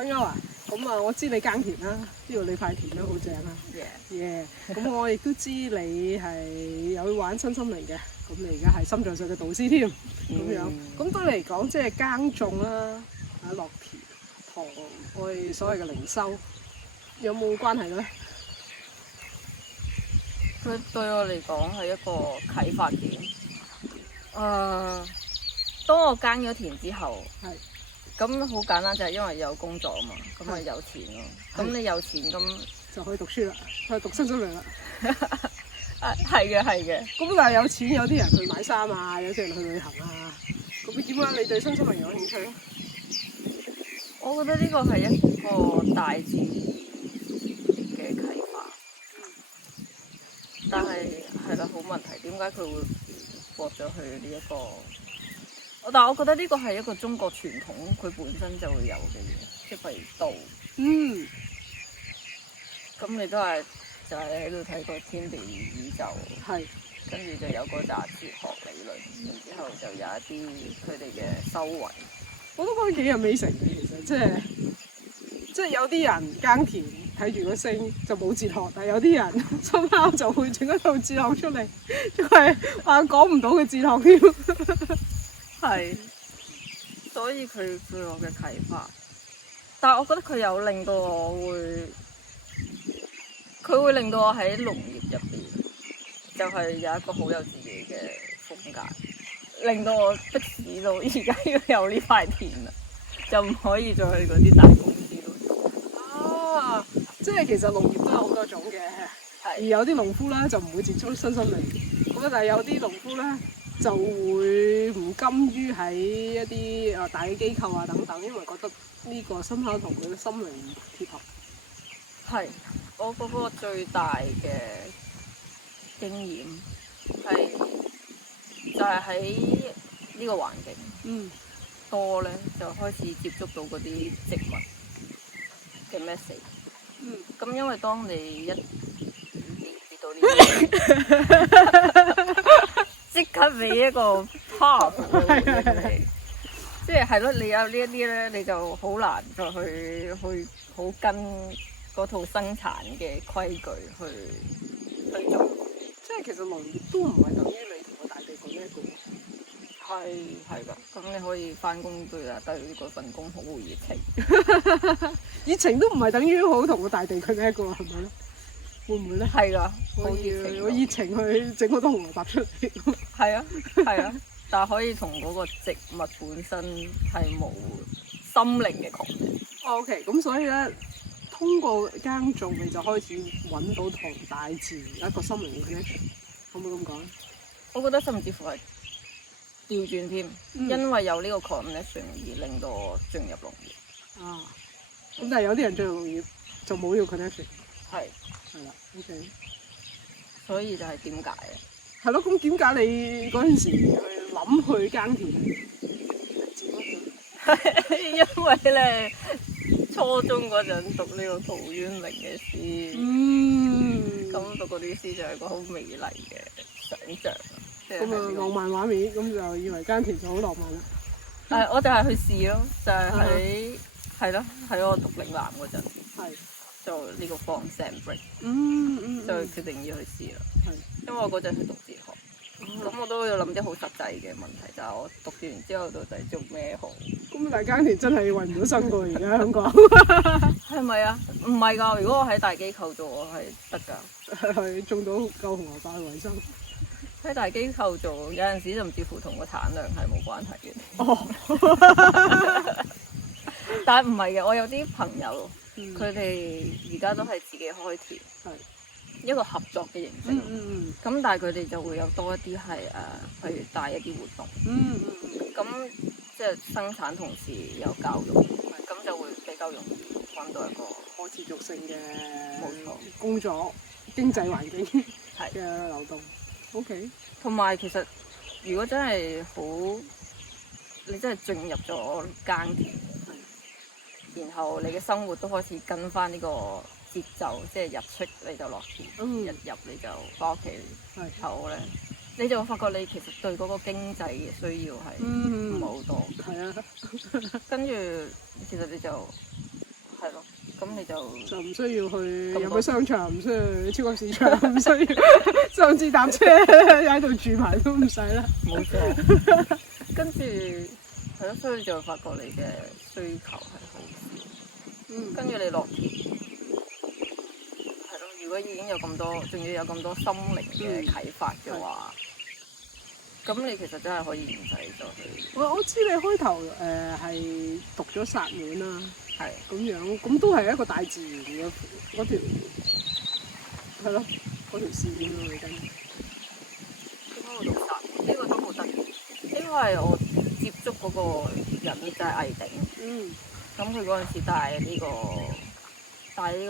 海鷗啊，咁啊，我知你耕田啦，知道你塊田都好正啊。耶！咁我亦都知你係有玩身心靈嘅，咁你而家係心臟上嘅導師添，咁樣。咁對你嚟講，即係耕種啦，落田同我哋所謂嘅靈修有冇關係咧？佢對我嚟講係一個啟發點。當我耕咗田之後，咁好簡單，就係因為有工作啊嘛，咁咪有錢咯。咁你有錢咁就可以讀書啦，可以讀身心靈啦。係嘅，係嘅。咁但係有錢，有啲人去買衫啊，有啲人去旅行啊。咁點解你對身心靈有興趣咧？我覺得呢個係一個大自然嘅啟發，但係啦，好問題，點解佢會過咗去呢一個？但係我覺得呢個係一個中國傳統，佢本身就會有嘅嘢，即係譬如道。咁你都係就係喺度睇個天地宇宙，跟住就有嗰紮哲學理論，然之後就有一啲佢哋嘅修為。我都覺得幾Amazing嘅，其實即係有啲人耕田睇住個星就冇哲學，但係有啲人somehow就會整一套哲學出嚟，就係話講唔到嘅哲學添。係，所以佢對我嘅啟發，但係我覺得佢有令到我佢會令到我喺農業入邊，就係有一個好有自己嘅風格，令到我迫使到而家要有呢塊田啦，就唔可以再去嗰啲大公司度做。即係其實農業都有好多種嘅，而有啲農夫咧就唔會接觸身心靈，咁但係有啲農夫咧就會唔甘於喺一啲大嘅機構啊等等，因為覺得呢個深刻同佢嘅心靈貼合。係，我嗰個最大嘅經驗係就係喺呢個環境多咧，就開始接觸到嗰啲植物嘅 message。咁因為當你一跌到呢啲，即刻俾一個 powerful 嘅嘢，即係咯，你有呢一啲咧，你就好難再去好跟嗰套生產嘅規矩去做。即係其實農業都唔係等於你同個大地講一句。係㗎，咁你可以翻工對嗰份工好熱情，熱情都唔係等於好同個大地佢嘅一個，係咪咧？會唔會咧？係㗎，我熱情去整好多紅蘿蔔出嚟。係啊，但係可以同嗰個植物本身係冇心靈嘅共鳴。OK， 咁所以咧，通過耕種你就開始揾到同大自然一個心靈嘅 connection，可唔可以咁講？我覺得甚至乎係調轉添，因為有呢個 connection 而令到我進入農業。咁但係有啲人進入農業就冇呢個 connection。係啦 ，OK。所以就係點解啊？係咯，咁點解你嗰陣時去諗去耕田？因為咧，初中嗰陣讀呢個陶淵明嘅詩，咁讀嗰啲詩就係個好美麗嘅想像。咁啊，浪漫畫面，咁就以為耕田就好浪漫啦。我就係去試咯，就係喺我讀嶺南嗰陣，就呢個 form sem break，就決定要去試啦。因為我嗰陣去讀哲學，咁我都要諗啲好實際嘅問題，就係我讀完之後到底做咩好？咁但係耕田真係為唔到生㗎，而家香港。係咪啊？唔係㗎，如果我喺大機構做，我係得㗎。係種到夠紅蘿蔔去維生。喺大機構做，有陣時甚至乎同個產量係冇關係嘅。但係唔係嘅，我有啲朋友，佢哋而家都係自己開田，一個合作嘅形式。咁但係佢哋就會有多一啲係譬如帶一啲活動。咁即係生產同時有教育，咁就會比較容易揾到一個可持續性嘅冇錯工作經濟環境嘅流動。OK， 同埋其實如果真係你真係進入咗耕田，然後你嘅生活都開始跟翻呢個節奏，即係日出你就落田，日入你就翻屋企唞咧，你就發覺你其實對嗰個經濟嘅需要係唔係好多。跟住其實你就咁你就唔需要去入去商場，唔需要去超級市場，唔需要甚至搭車喺度住埋都唔使啦。冇錯。跟住係咯，所以就發覺你嘅需求係好少。跟住你落田係咯，如果已經有咁多，仲要有咁多心靈嘅啟發嘅話，咁你其實真係可以唔使再去。我知你開頭係讀咗薩滿啦。係咁樣，咁都係一個大自然嘅嗰條，係咯，嗰條線咯，你跟。點解我讀薩？呢個都好得意，因為我接觸嗰個人就係魏鼎。咁佢嗰陣時帶呢個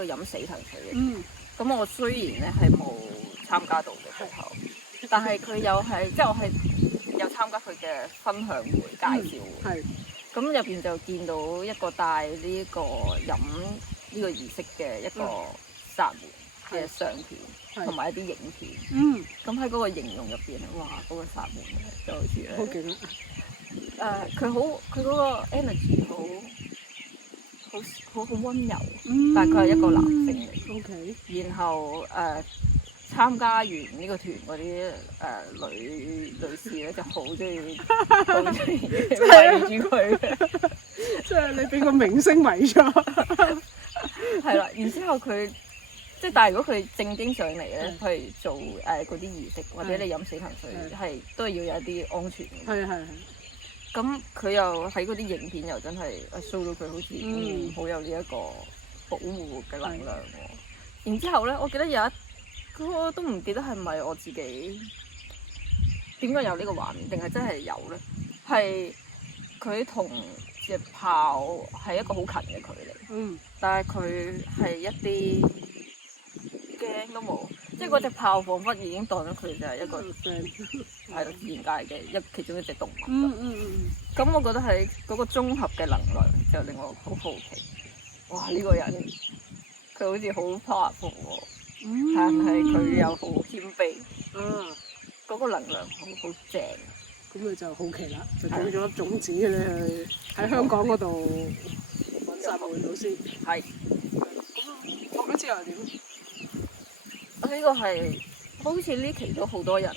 飲死藤水嘅。咁我雖然咧係冇參加到嘅最後，但係佢有係，即係我係有參加佢嘅分享會、介紹會。咁入邊就見到一個帶呢個飲呢個儀式嘅一個薩滿嘅相片，同埋一啲影片。咁喺嗰個形容入邊咧，哇！嗰個薩滿就好似咧，好勁啊！佢嗰個 energy 好温柔，但係佢係一個男性嚟。OK。然後參加完呢個團嗰啲女士咧，就好中意圍住佢，即係你俾個明星迷咗。係啦，然之後佢即係，但係如果佢正經上嚟咧，譬如做嗰啲儀式，或者你飲死藤水，係都係要有一啲安全嘅。係。咁佢又喺嗰啲影片又真係 show 到佢好似好有呢一個保護嘅能量喎。然之後咧，我記得有我都唔記得係咪我自己點解有呢個畫面，定係真係有咧？係佢同隻炮係一個好近嘅距離，但係佢係一啲驚都冇，即係嗰隻炮彷彿已經當咗佢就係一個係咯自然界嘅其中一隻動物。咁我覺得係嗰個綜合嘅能量就令我好好奇。哇！呢個人佢好似好 powerful 喎。但係佢又好謙卑，嗰個能量好正。咁你就好奇啦，就種咗粒種子咧去喺香港嗰度揾薩滿老師。係。咁學咗之後係點？呢個係好似呢期都好多人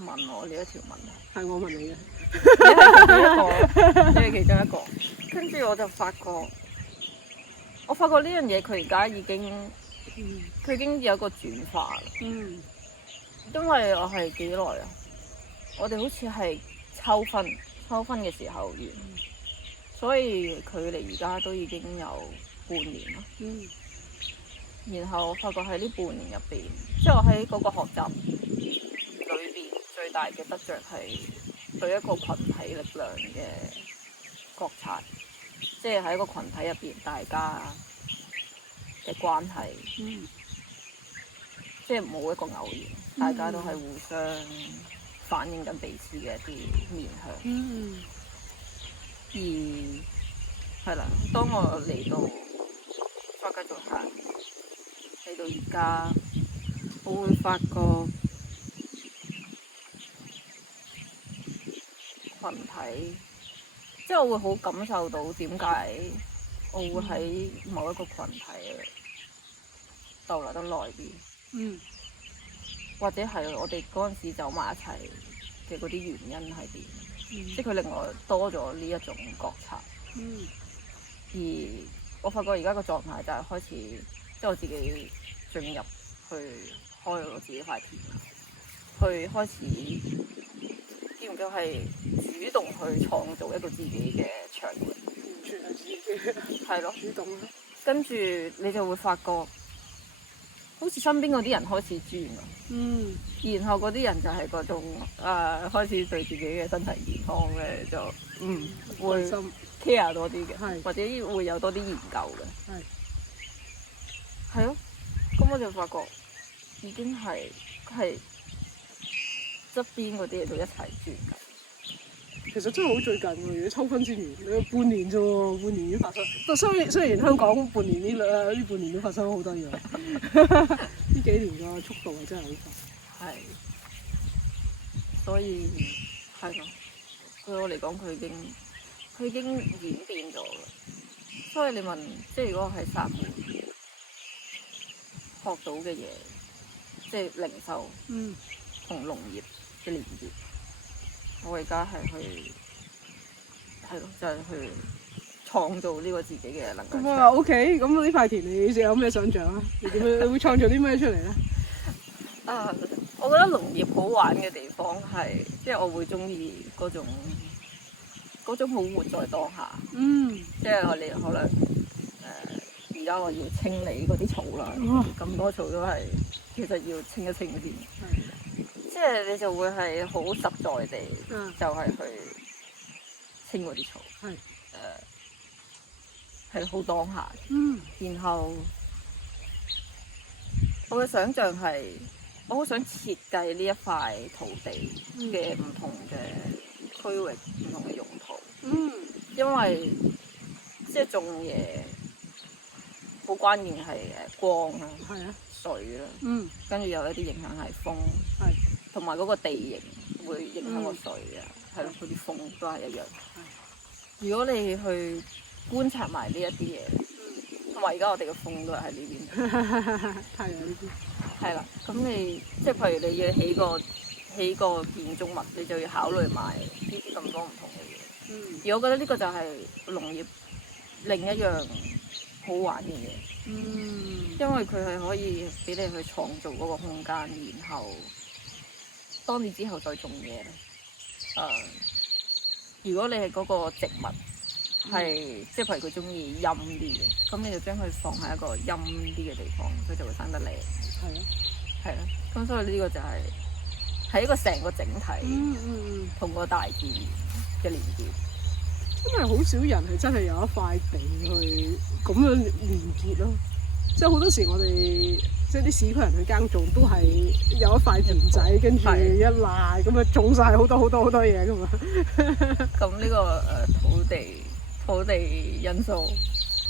問我呢一條問題。係我問你嘅。你係其中一個。跟住我就發覺呢樣嘢佢而家已經。佢已經有一個轉化啦。因為我係幾耐啊？我哋好似係秋分嘅時候完，所以距離而家都已經有半年啦。然後我發覺喺呢半年入邊，即係我喺嗰個學習裏邊最大嘅得着係對一個群體力量嘅覺察，即係喺一個群體入邊大家嘅關係，即係冇一個偶然，大家都係互相反映緊彼此嘅一啲面向。而係啦，當我嚟到再繼續行嚟到而家，我會發覺群體，即係我會好感受到點解我會喺某一個群體逗留得耐啲，或者係我哋嗰陣時走埋一齊嘅嗰啲原因係點？即係佢令我多咗呢一種覺察。而我發覺而家個狀態就係開始，即係我自己進入去開我自己塊田，去開始叫唔叫係主動去創造一個自己嘅場域。完全係自己係咯，主動咯。跟住你就會發覺，好似身邊嗰啲人開始轉啊。然後嗰啲人就係嗰種開始對自己嘅身體健康咧就會 care 多啲嘅，或者會有多啲研究嘅。係咯，咁我就發覺已經係側邊嗰啲嘢都一齊轉緊。其實真係好最近喎，如果秋分之年，你半年啫喎，半年已經發生。雖然香港半年呢半年都發生咗好多嘢，呢幾年個速度係真係好快。係，所以係咯，對我嚟講佢已經演變咗啦。所以你問，即係如果喺沙門學到嘅嘢，即係零售同農業嘅連結，我而家係咯，就係去創造呢個自己嘅能量。咁啊 OK， 咁呢塊田你有咩想像啊？你點樣？你會創造啲咩出嚟咧？我覺得農業好玩嘅地方係，即係我會中意嗰種好活在當下。即係我哋可能而家我要清理嗰啲草啦，咁多草都係其實要清一清先。即係你就會係好實在地，就係去清嗰啲草。係好當下。然後我嘅想像係，我好想設計呢一塊土地嘅唔同嘅區域、唔同嘅用途。因為即係種嘢好關鍵係光啦、水啦，跟住有一啲影響係風，同埋嗰個地形會影響個水啊，係咯，嗰啲風都係一樣。如果你去觀察埋呢一啲嘢，同埋而家我哋嘅風都係喺呢邊，太陽呢邊，係啦。咁你即係譬如你要起個建築物，你就要考慮埋呢啲咁多唔同嘅嘢。而我覺得呢個就係農業另一樣好玩嘅嘢，因為佢係可以俾你去創造嗰個空間，然後當你之後再種嘢咧，如果你係嗰個植物係即係譬如佢中意陰啲嘅，咁你就將佢放喺一個陰啲嘅地方，佢就會生得靚。係咯，咁所以呢個就係一個成個整體，同個大自然嘅連結。真係好少人係真係有一塊地去咁樣連結咯。即係好多時我哋即係啲市區人去耕種都係有一塊田仔，跟住一賴咁啊種晒好多嘢噶嘛。咁呢個土地因素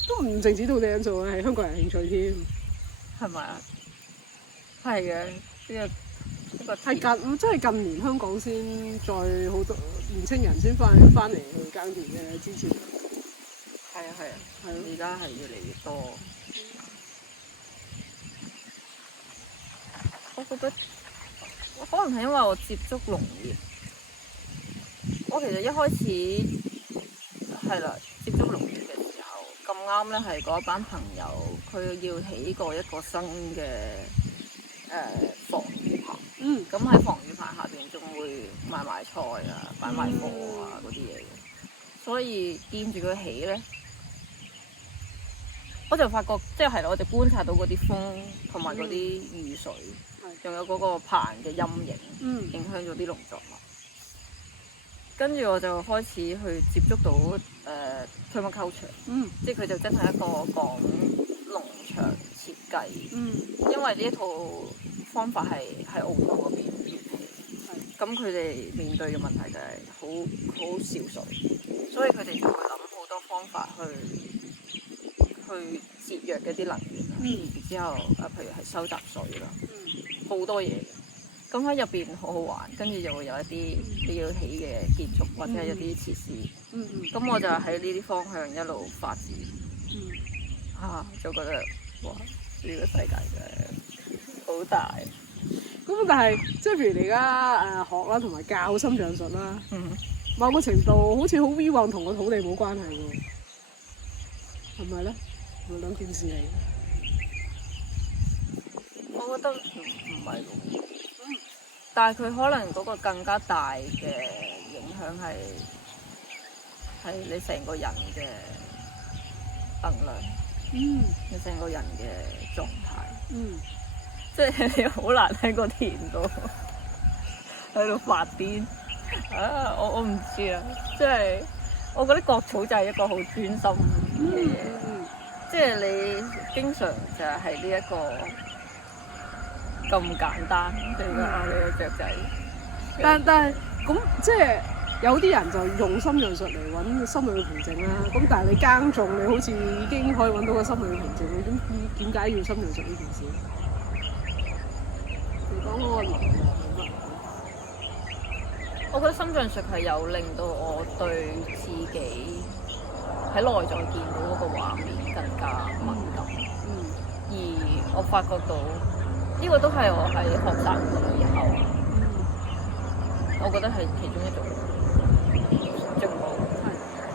都唔淨止土地因素啊，係香港人興趣添，係咪啊？係嘅，呢個係真係近年香港先再好多年青人先翻嚟去耕田嘅，之前係啊，而家係越嚟越多。我覺得可能係因為我接觸農業，我其實一開始係啦，接觸農業嘅時候咁啱咧，係嗰一班朋友佢要起過一個新嘅防雨棚。咁喺防雨棚下邊仲會賣菜啊、擺賣貨啊嗰啲嘢嘅，所以見住佢起咧，我就發覺即係我就觀察到嗰啲風同埋嗰啲雨水，仲有嗰個棚嘅陰影，影響咗啲農作物。跟住我就開始去接觸到permaculture，即係佢就真係一個講農場設計，因為呢一套方法係喺澳洲嗰邊興起，咁佢哋面對嘅問題就係好少水，所以佢哋就會諗好多方法去節約一啲能源啦，然之後譬如係收集水啦，好多嘢嘅。咁喺入邊好好玩，跟住就會有一啲你要起嘅建築或者係一啲設施，咁我就喺呢啲方向一路發展，就覺得哇！呢個世界真係好大。咁但係即係譬如你而家學啦，同埋教心象術啦，某個程度好似好 V 旺同個土地冇關係喎，係咪咧？係兩件事嚟。我覺得唔係喎，但係佢可能嗰個更加大嘅影響係你成個人嘅能量，你成個人嘅狀態，即係你好難喺個田度喺度發癲我唔知啊，即係我覺得割草就係一個好專心嘅嘢，即係你經常就係呢一個咁簡單，即係你個雀仔。但係咁即係有啲人就用心象術嚟揾心裏嘅平靜啦。咁但係你耕種，你好似已經可以揾到個心裏嘅平靜。咁點解要心象術呢件事？你講嗰個能量係乜？我覺得心象術係有令到我對自己喺內在見到嗰個畫面更加敏感。而我發覺到呢個都係我喺學薩滿以後，我覺得係其中一種進步。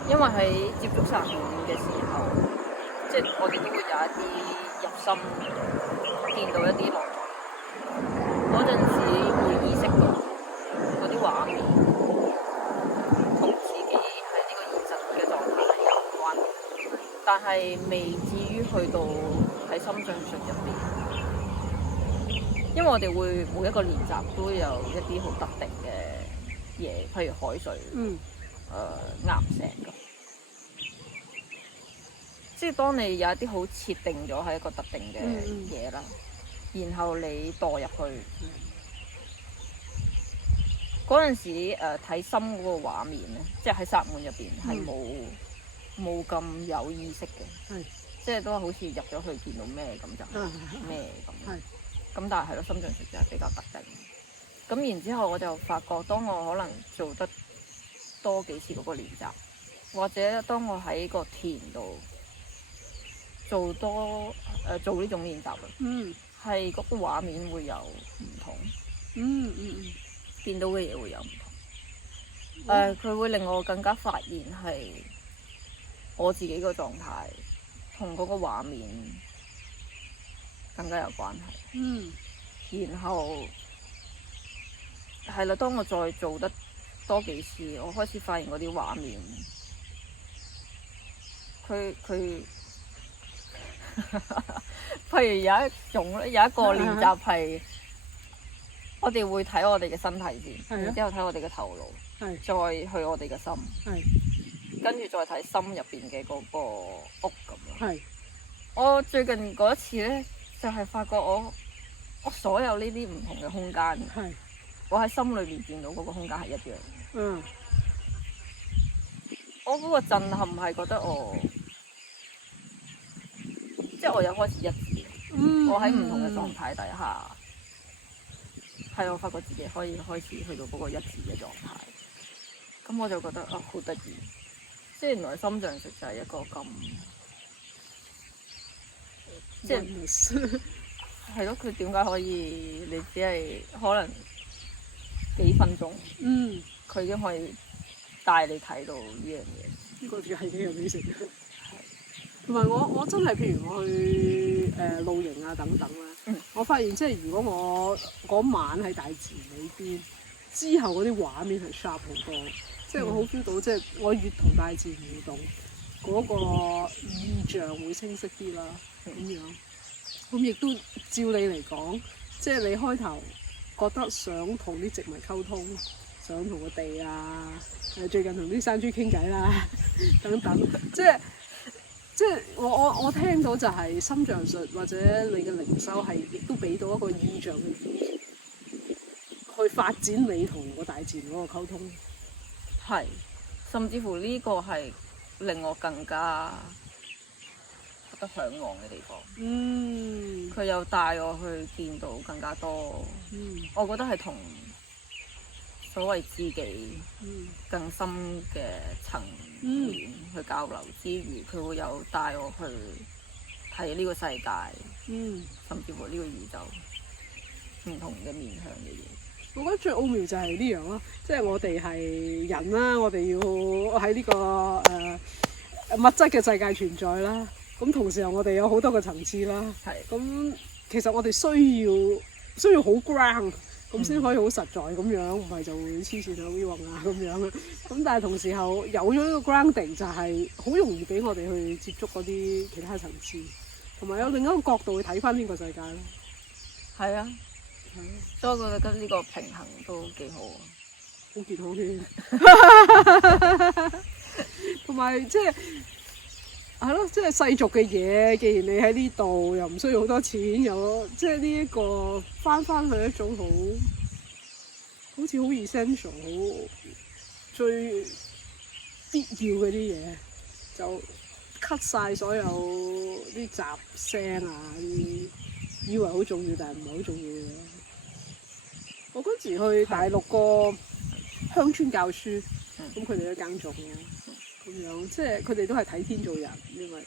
因為喺接觸薩滿嘅時候，即係我哋都會有一啲入心，見到一啲內在。嗰陣時會意識到嗰啲畫面同自己喺呢個現實嘅狀態係有關，但係未至於去到喺心象術入邊，因為我哋會每一個練習都有一啲好特定嘅嘢，譬如海水、岩石咁。即係當你有一啲好設定咗係一個特定嘅嘢啦，然後你墮入去嗰陣時，睇心嗰個畫面咧，即係喺薩滿入邊係冇咁有意識嘅，即係都好似入咗去見到咩咁就咩咁。咁但係咯，心象術就係比較特定。咁然之後我就發覺，當我可能做得多幾次嗰個練習，或者當我喺個田度做呢種練習啦，係嗰個畫面會有唔同，見到嘅嘢會有唔同。佢會令我更加發現係我自己個狀態同嗰個畫面更加有關係。然後係啦，當我再做得多幾次，我開始發現嗰啲畫面，佢譬如有一個練習係，我哋會睇我哋嘅身體先，然之後睇我哋嘅頭腦，再去我哋嘅心，跟住再睇心入邊嘅嗰個屋咁樣。我最近嗰一次咧，就係發覺我所有呢啲唔同嘅空間，我喺心裏邊見到嗰個空間係一樣。我嗰個震撼係覺得即係我有開始一致。我喺唔同嘅狀態底下，係我發覺自己可以開始去到嗰個一致嘅狀態。咁我就覺得好得意，即係原來心象術就係一個咁，即係係咯。佢點解可以？你只係可能幾分鐘，佢已經可以帶你睇到呢樣嘢。呢個係幾有美食嘅。同埋我真係譬如我去露營啊等等啦，我發現即係如果我嗰晚喺大自然裏邊，之後嗰啲畫面係 sharp 好多，即係我好 feel 到即係我越同大自然互動，嗰個意象會清晰啲啦咁樣。咁亦都照你嚟講，即係你開頭覺得想同啲植物溝通，想同個地啊，最近同啲山豬傾偈啦等等，即係我聽到就係心象術或者你嘅靈修係亦都俾到一個意象去發展你同個大自然嗰個溝通。係，甚至乎呢個係令我更加覺得嚮往嘅地方。佢又帶我去見到更加多。我覺得係同所謂自己更深嘅層面去交流之餘，佢會有帶我去睇呢個世界，甚至乎呢個宇宙唔同嘅面向嘅嘢。我覺得最奧妙就係呢樣咯，即係我哋係人啦，我哋要喺呢個物質嘅世界存在啦。咁同時候我哋有好多個層次啦。咁其實我哋需要好 ground。咁先可以好實在咁樣，唔係就會黐線啊、會暈啊咁樣。咁但係同時候有咗呢個 grounding，就係好容易俾我哋去接觸嗰啲其他層次，同埋有另一個角度去睇翻呢個世界咯。係啊，所以我覺得呢個平衡都幾好，好健康添。同埋即係咯，即係世俗嘅嘢，既然你喺呢度又唔需要好多錢，又即係呢一個翻去一種好似好 essential、好最必要嗰啲嘢，就 cut 晒所有啲雜聲啊，啲以為好重要但係唔係好重要嘅嘢。我嗰時去大陸個鄉村教書，咁佢哋都耕種嘅。咁咁樣，即係佢哋都係睇天做人，因為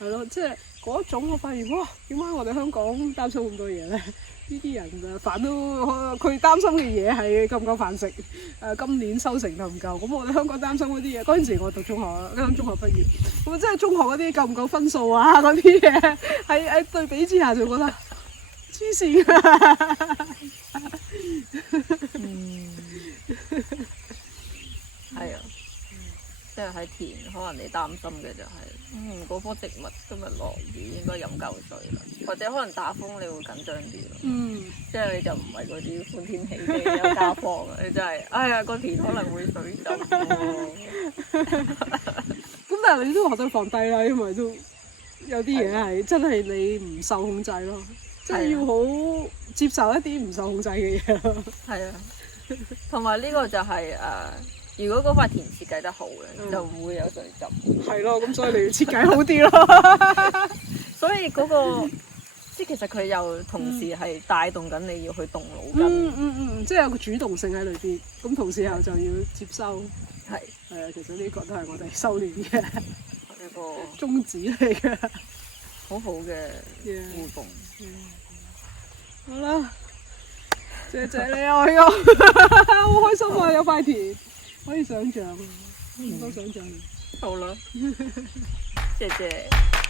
係咯，即係嗰種我發現哇，點解我哋香港擔心咁多嘢咧？呢啲人啊飯都佢擔心嘅嘢係夠唔夠飯食，今年收成夠唔夠？咁我哋香港擔心嗰啲嘢，嗰陣時我讀中學，啱啱中學畢業，咁即係中學嗰啲夠唔夠分數啊？嗰啲嘢喺對比之下就覺得黐線啊！係啊，即係喺田，可能你擔心嘅就係，嗰棵植物今日落雨應該飲夠水啦，或者可能打風你會緊張啲咯。即係你就唔係嗰啲歡天喜地有假放啊，你真係，哎呀個田可能會水浸喎。咁但係你都學得放低啦，因為都有啲嘢係真係你唔受控制咯，即係要好接受一啲唔受控制嘅嘢咯。係啊，同埋呢個就係如果嗰塊田設計得好嘅，就唔會有水浸。係咯，咁所以你要設計好啲咯。所以嗰個即係其實佢又同時係帶動緊你要去動腦筋。即係有個主動性喺裏邊。咁同時候就要接收。係啊，其實呢個都係我哋修練嘅一個宗旨嚟嘅，好好嘅互動。好啦，謝謝你愛我，好開心啊！有塊田可以想像，好多想像。好啦，謝謝。